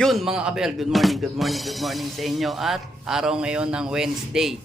Yun mga kabel, good morning, good morning, good morning sa inyo at araw ngayon ng Wednesday.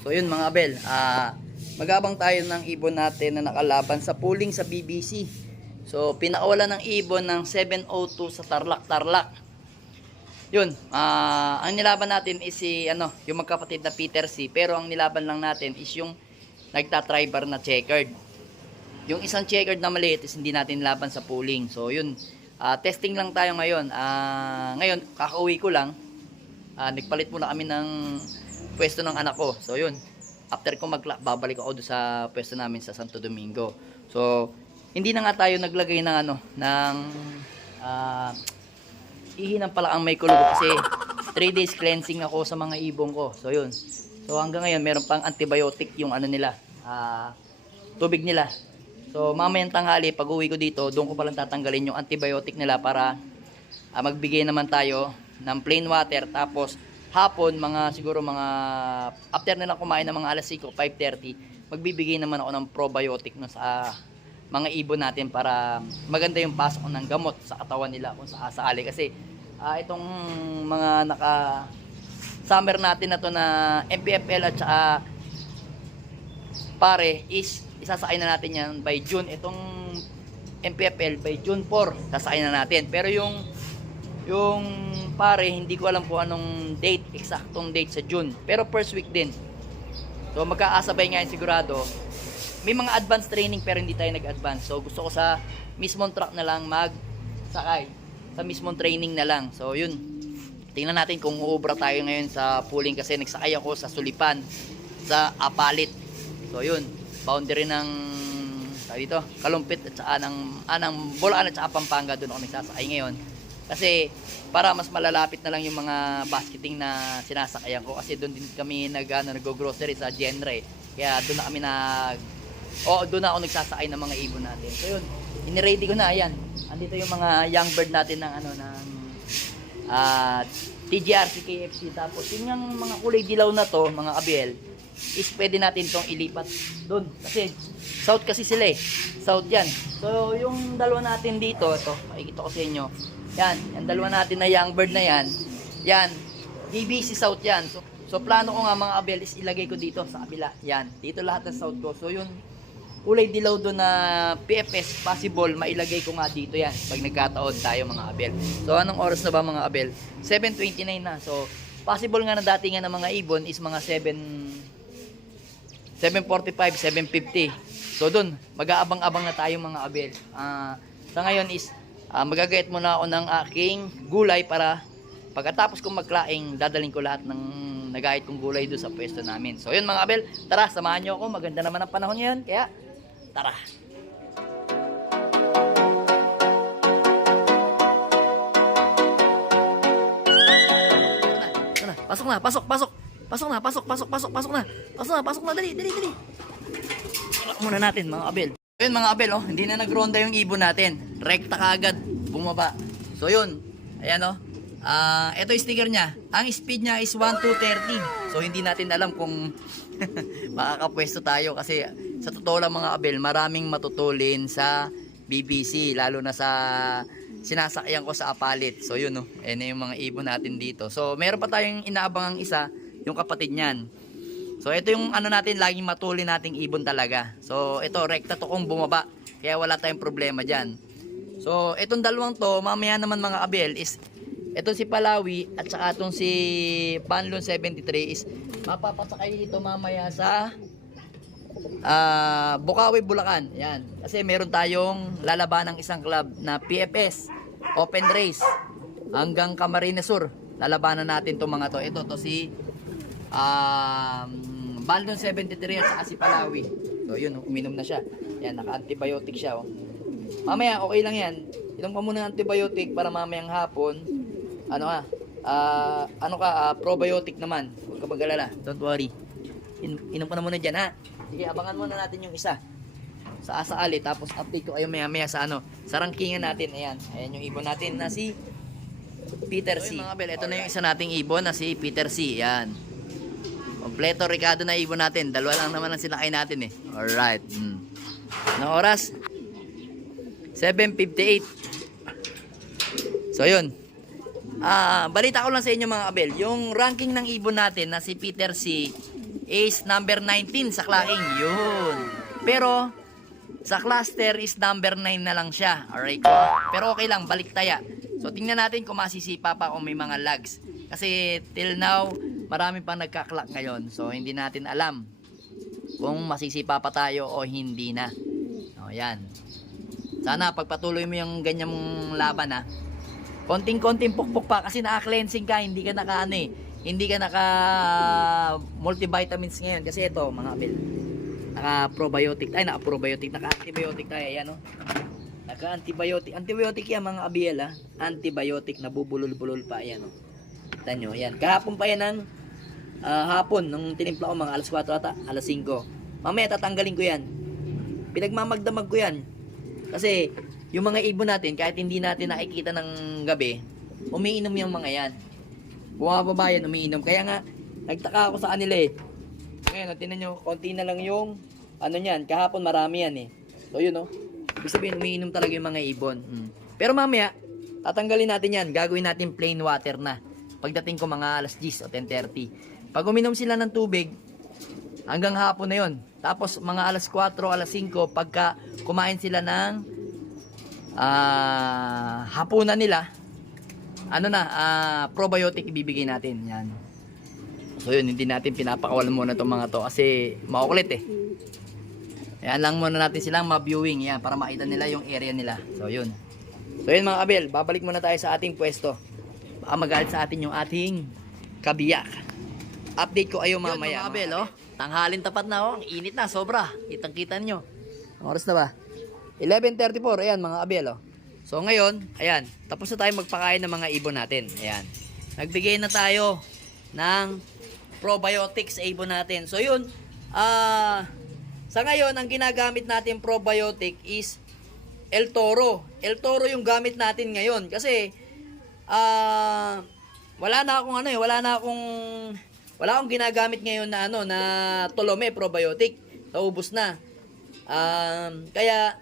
So yun mga kabel, ah magabang tayo ng ibon natin na nakalaban sa pooling sa BBC. So pinakawala ng ibon ng 702 sa Tarlac Tarlac. Yun, ah ang nilaban natin is si ano, yung magkapatid na Peter C. Pero ang nilaban lang natin is yung nagta-triber na checkered. Yung isang checkered na maliit is hindi natin laban sa pooling. So yun, ah, testing lang tayo ngayon. Ah, ngayon, kakauwi ko lang. Ah, nagpalit muna kami ng pwesto ng anak ko. So yun, after ko mag babalik ako doon sa pwesto namin sa Santo Domingo. So, hindi na nga tayo naglagay ng ano, ng ah, ihinang pala ang may kulog kasi 3 days cleansing ako sa mga ibong ko. So yun. So hanggang ngayon meron pang antibiotic yung ano nila, ah, tubig nila. So mamayang tanghali pag uwi ko dito, doon ko palang tatanggalin yung antibiotic nila para ah, magbigay naman tayo ng plain water. Tapos hapon mga siguro mga after nila kumain ng mga alas 5, 5:30, magbibigay naman ako ng probiotic no sa mga ibon natin para maganda yung pasok ng gamot sa katawan nila kung sakasakali kasi ah, itong mga naka summer natin na to na MPFL at saka pare is isasakay na natin yan by June. Itong MPFL by June 4 sasakay na natin. Pero yung yung pare hindi ko alam kung anong date eksaktong date sa June. Pero first week din. So magkakasabay nga yun sigurado. May mga advanced training pero hindi tayo nag-advance. So gusto ko sa mismong truck na lang mag sakay sa mismong training na lang. So yun. Tingnan natin kung uubra tayo ngayon sa pooling kasi nagsakay ako sa Sulipan sa Apalit so yun. Boundary ng dito Kalumpit at saka ng anang Bulacan at saka Pampanga doon ako nagsasakay ngayon. Kasi para mas malalapit na lang yung mga basketing na sinasakayan ko. Kasi doon din kami nag ano, nag-grocery sa Genre. Kaya doon na kami nag o doon na ako nagsasakay ng mga ibon natin. So yun. Iniready ko na ayan. Andito yung mga young bird natin ng ano ng at TGRC KFC tapos yung yung mga kulay dilaw na to mga abiel is pwede natin tong ilipat doon kasi south kasi sila eh. South yan. So yung dalawa natin dito ito makikita ko sa inyo. Yan yung dalawa natin na young bird na yan yan BBC south yan. So, so plano ko nga mga abel is ilagay ko dito sa kabila. Yan dito lahat ng south ko. So yun kulay dilaw doon na PFS possible mailagay ko nga dito yan. Pag nagkataon tayo mga abel. So anong oras na ba mga abel? 7.29 na. So possible nga na dati nga ng mga ibon is mga 7 7.45, 7.50 so doon mag-aabang-abang na tayo mga abel. Ah, sa ngayon is ah, magagayat muna ako ng aking gulay para pagkatapos kong magklaing dadaling ko lahat ng nagayat kong gulay doon sa pwesto namin. So yun mga abel tara samahan nyo ako. Maganda naman ang panahon ngayon kaya. Tara, pasok na, pasok, pasok. Pasok na, pasok, pasok, pasok, pasok na. Pasok na, pasok na, dali, dali, dali. Tulak muna natin, mga abel. Ayun, mga abel, oh, hindi na nagronda yung ibon natin. Rekta kaagad, bumaba. So, yun. Ayan, oh. Ah, ito yung sticker niya. Ang speed niya is 1 to 30. So, hindi natin alam kung makakapwesto tayo kasi sa totoo lang mga abel, maraming matutulin sa BBC, lalo na sa sinasakyan ko sa Apalit. So yun no, ayan yung mga ibon natin dito. So meron pa tayong inaabangang isa, yung kapatid niyan. So ito yung ano natin, laging matulin nating ibon talaga. So ito, rekta to kung bumaba. Kaya wala tayong problema dyan. So itong dalawang to, mamaya naman mga abel is ito si Palawi at saka itong si Panlon 73 is mapapasakay dito mamaya sa ah Bukawi, Bulacan. Yan. Kasi meron tayong lalaban ng isang club na PFS Open Race hanggang Camarines Sur. Lalabanan natin itong mga to. Ito to si um, Baldon 73 at saka si Palawi. So yun, uminom na siya. Yan, naka-antibiotic siya. Oh. Mamaya, okay lang yan. Inom ka muna ng antibiotic para mamayang hapon. Ano ka? ah, ano ka? ah, probiotic naman. Huwag ka mag-alala. Don't worry. In- inom ka na muna dyan, ha? Sige, abangan muna natin yung isa. Sa asaali. Tapos update ko kayo maya-maya sa ano. Sa rankingan natin. Ayan. Ayan yung ibon natin na si Peter C. mga bel, ito na yung isa nating ibon na si Peter C. Yan. Kompleto Ricardo na ibon natin. Dalawa lang naman ang sinakay natin eh. Alright. Mm. Anong oras? 7.58. So yun. Ah, balita ko lang sa inyo mga kabel, yung ranking ng ibon natin na si Peter C is number 19 sa claking. Yun. Pero sa cluster is number 9 na lang siya. Alright? Pero okay lang, balik taya. So tingnan natin kung masisipa pa kung may mga lags. Kasi till now, marami pang nagka-clock ngayon. So hindi natin alam kung masisipa pa tayo o hindi na. O yan. Sana pagpatuloy mo yung ganyang laban ha. Konting-konting pukpok pa kasi naka-cleansing ka, hindi ka naka ano eh. Hindi ka naka multivitamins ngayon kasi ito mga kapil. Naka probiotic, ay naka probiotic, naka antibiotic tayo, ayan oh. Naka antibiotic, antibiotic yan mga abiel ha. Antibiotic na bubulol-bulol pa ayan oh. Kita nyo, ayan. Kahapon pa yan ng ah, hapon nung tinimpla ko mga alas 4 ata, alas 5. Mamaya tatanggalin ko yan. Pinagmamagdamag ko yan. Kasi yung mga ibon natin, kahit hindi natin nakikita ng gabi, umiinom yung mga yan. Bumababa yan, umiinom. Kaya nga, nagtaka ako sa kanila eh. Ngayon, tinan nyo, konti na lang yung, ano yan, kahapon marami yan eh. So yun oh. Ibig sabihin, umiinom talaga yung mga ibon. Mm. Pero mamaya, tatanggalin natin yan. Gagawin natin plain water na. Pagdating ko mga alas 10 o 10.30. Pag uminom sila ng tubig, hanggang hapon na yon. Tapos mga alas 4, alas 5, pagka kumain sila ng ah hapunan nila, ano na, ah, probiotic ibibigay natin. Yan. So yun, hindi natin pinapakawalan muna itong mga to kasi makukulit eh. Yan lang muna natin silang ma-viewing yan para makita nila yung area nila. So yun. So yun mga kabel, babalik muna tayo sa ating pwesto. Baka magalit sa atin yung ating kabiyak. Update ko kayo mamaya. Yun, mga kabel, oh. Tanghalin tapat na oh. Ang init na, sobra. Kitang kita nyo. Oras na ba? 11.34, ayan mga abel oh. So ngayon, ayan, tapos na tayo magpakain ng mga ibon natin. Ayan. Nagbigay na tayo ng probiotics sa ibon natin. So yun, ah sa ngayon, ang ginagamit natin probiotic is El Toro. El Toro yung gamit natin ngayon kasi ah wala na akong ano eh, wala na akong wala akong ginagamit ngayon na ano na Tolome probiotic. Naubos na. Um, kaya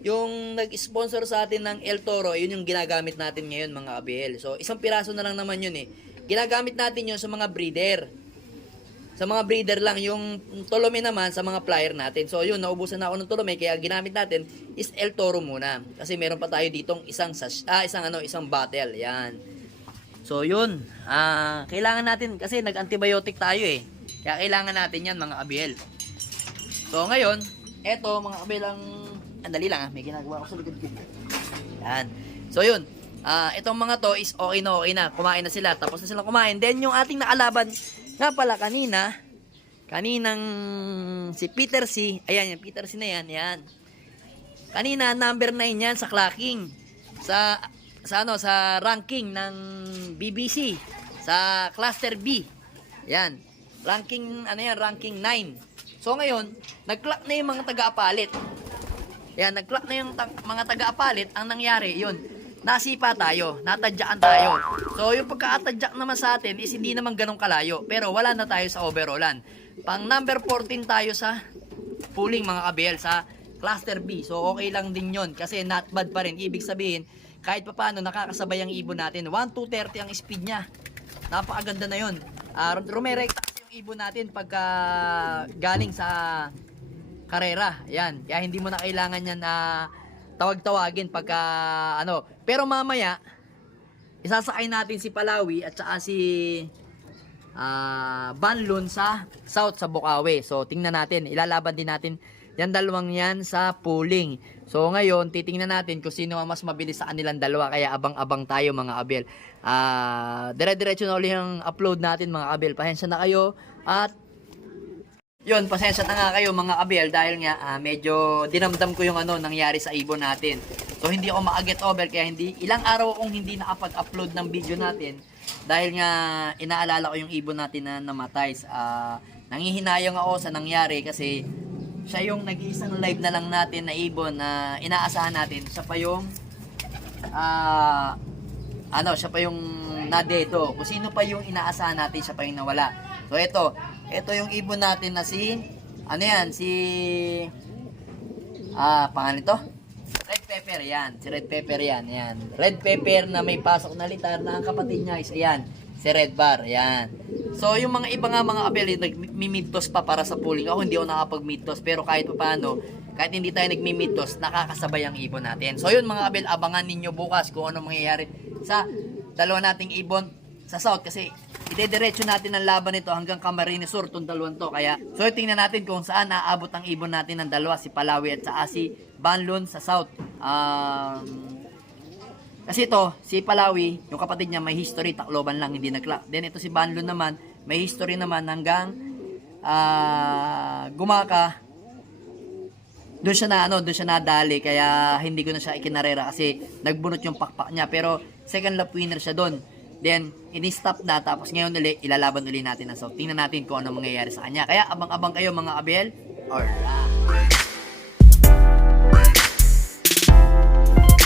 yung nag-sponsor sa atin ng El Toro, yun yung ginagamit natin ngayon mga ABL. So, isang piraso na lang naman yun eh. Ginagamit natin yun sa mga breeder. Sa mga breeder lang, yung Tolome naman sa mga flyer natin. So, yun, naubusan na ako ng Tolome, kaya ginamit natin is El Toro muna. Kasi meron pa tayo ditong isang, sash, ah, isang, ano, isang bottle. Yan. So, yun. Ah, kailangan natin, kasi nag-antibiotic tayo eh. Kaya kailangan natin yan mga ABL. So, ngayon, eto mga ABL ang Andali lang ah, may ginagawa ako sa likod ko. Yan. So yun, ah itong mga to is okay na okay na. Kumain na sila, tapos na silang kumain. Then yung ating nakalaban, nga pala kanina, kaninang si Peter C, ayan yung Peter C na yan, yan. Kanina, number 9 yan sa clocking. Sa, sa ano, sa ranking ng BBC. Sa cluster B. Yan. Ranking, ano yan, ranking 9. So ngayon, nag-clock na yung mga taga-apalit. Yan, nag-clock na yung ta- mga taga-apalit. Ang nangyari, yun, nasipa tayo, natadyaan tayo. So, yung pagka-atadyak naman sa atin is hindi naman ganun kalayo. Pero wala na tayo sa overallan. Pang number 14 tayo sa pooling mga kabel sa cluster B. So, okay lang din yon kasi not bad pa rin. Ibig sabihin, kahit pa paano nakakasabay ang ibon natin. 1 to 30 ang speed niya. Napakaganda na yun. Uh, rumerekta kasi yung ibon natin pagka galing sa karera. Yan. Kaya hindi mo na kailangan yan na tawag-tawagin pagka ano. Pero mamaya, isasakay natin si Palawi at saka si ah Banlon sa South sa Bukawi. So tingnan natin, ilalaban din natin yan dalawang yan sa pooling. So ngayon, titingnan natin kung sino ang mas mabilis sa kanilang dalawa. Kaya abang-abang tayo mga abel. Ah, dire-diretso na ulit yung upload natin mga abel. Pasensya na kayo at yun, pasensya na nga kayo mga kabel dahil nga ah, medyo dinamdam ko yung ano nangyari sa ibon natin. So hindi ako ma-get over kaya hindi ilang araw akong hindi nakapag-upload ng video natin dahil nga inaalala ko yung ibon natin na namatay. Ah, nangihinayang ako sa nangyari kasi siya yung nag-iisang live na lang natin na ibon na inaasahan natin. Siya pa yung ah ano, siya pa yung nadedo. Kung sino pa yung inaasahan natin, siya pa yung nawala. So ito, ito yung ibon natin na si ano yan, si ah, pangalan ito? Red Pepper, yan. Si Red Pepper yan, yan. Red Pepper na may pasok na litar na ang kapatid niya is ayan, si Red Bar, yan. So, yung mga iba nga mga abel, yung nagmi-midtos pa para sa pooling. Ako hindi ako nakapag-midtos, pero kahit pa paano, kahit hindi tayo nagmi-midtos, nakakasabay ang ibon natin. So, yun mga abel, abangan ninyo bukas kung ano mangyayari sa dalawa nating ibon sa South kasi idediretso natin ang laban nito hanggang Camarines Sur itong dalawang to. Kaya, so tingnan natin kung saan naabot ang ibon natin ng dalawa, si Palawi at saka si Banlon sa South. Um, kasi ito, si Palawi, yung kapatid niya may history, Tacloban lang, hindi nagla. Then ito si Banlon naman, may history naman hanggang ah, Gumaka. Doon siya na ano, doon siya nadali kaya hindi ko na siya ikinarera kasi nagbunot yung pakpak niya pero second lap winner siya doon. Then, ini-stop na tapos ngayon ulit ilalaban ulit natin ang South. Tingnan natin kung ano mangyayari sa kanya. Kaya abang-abang kayo mga Abel. Alright.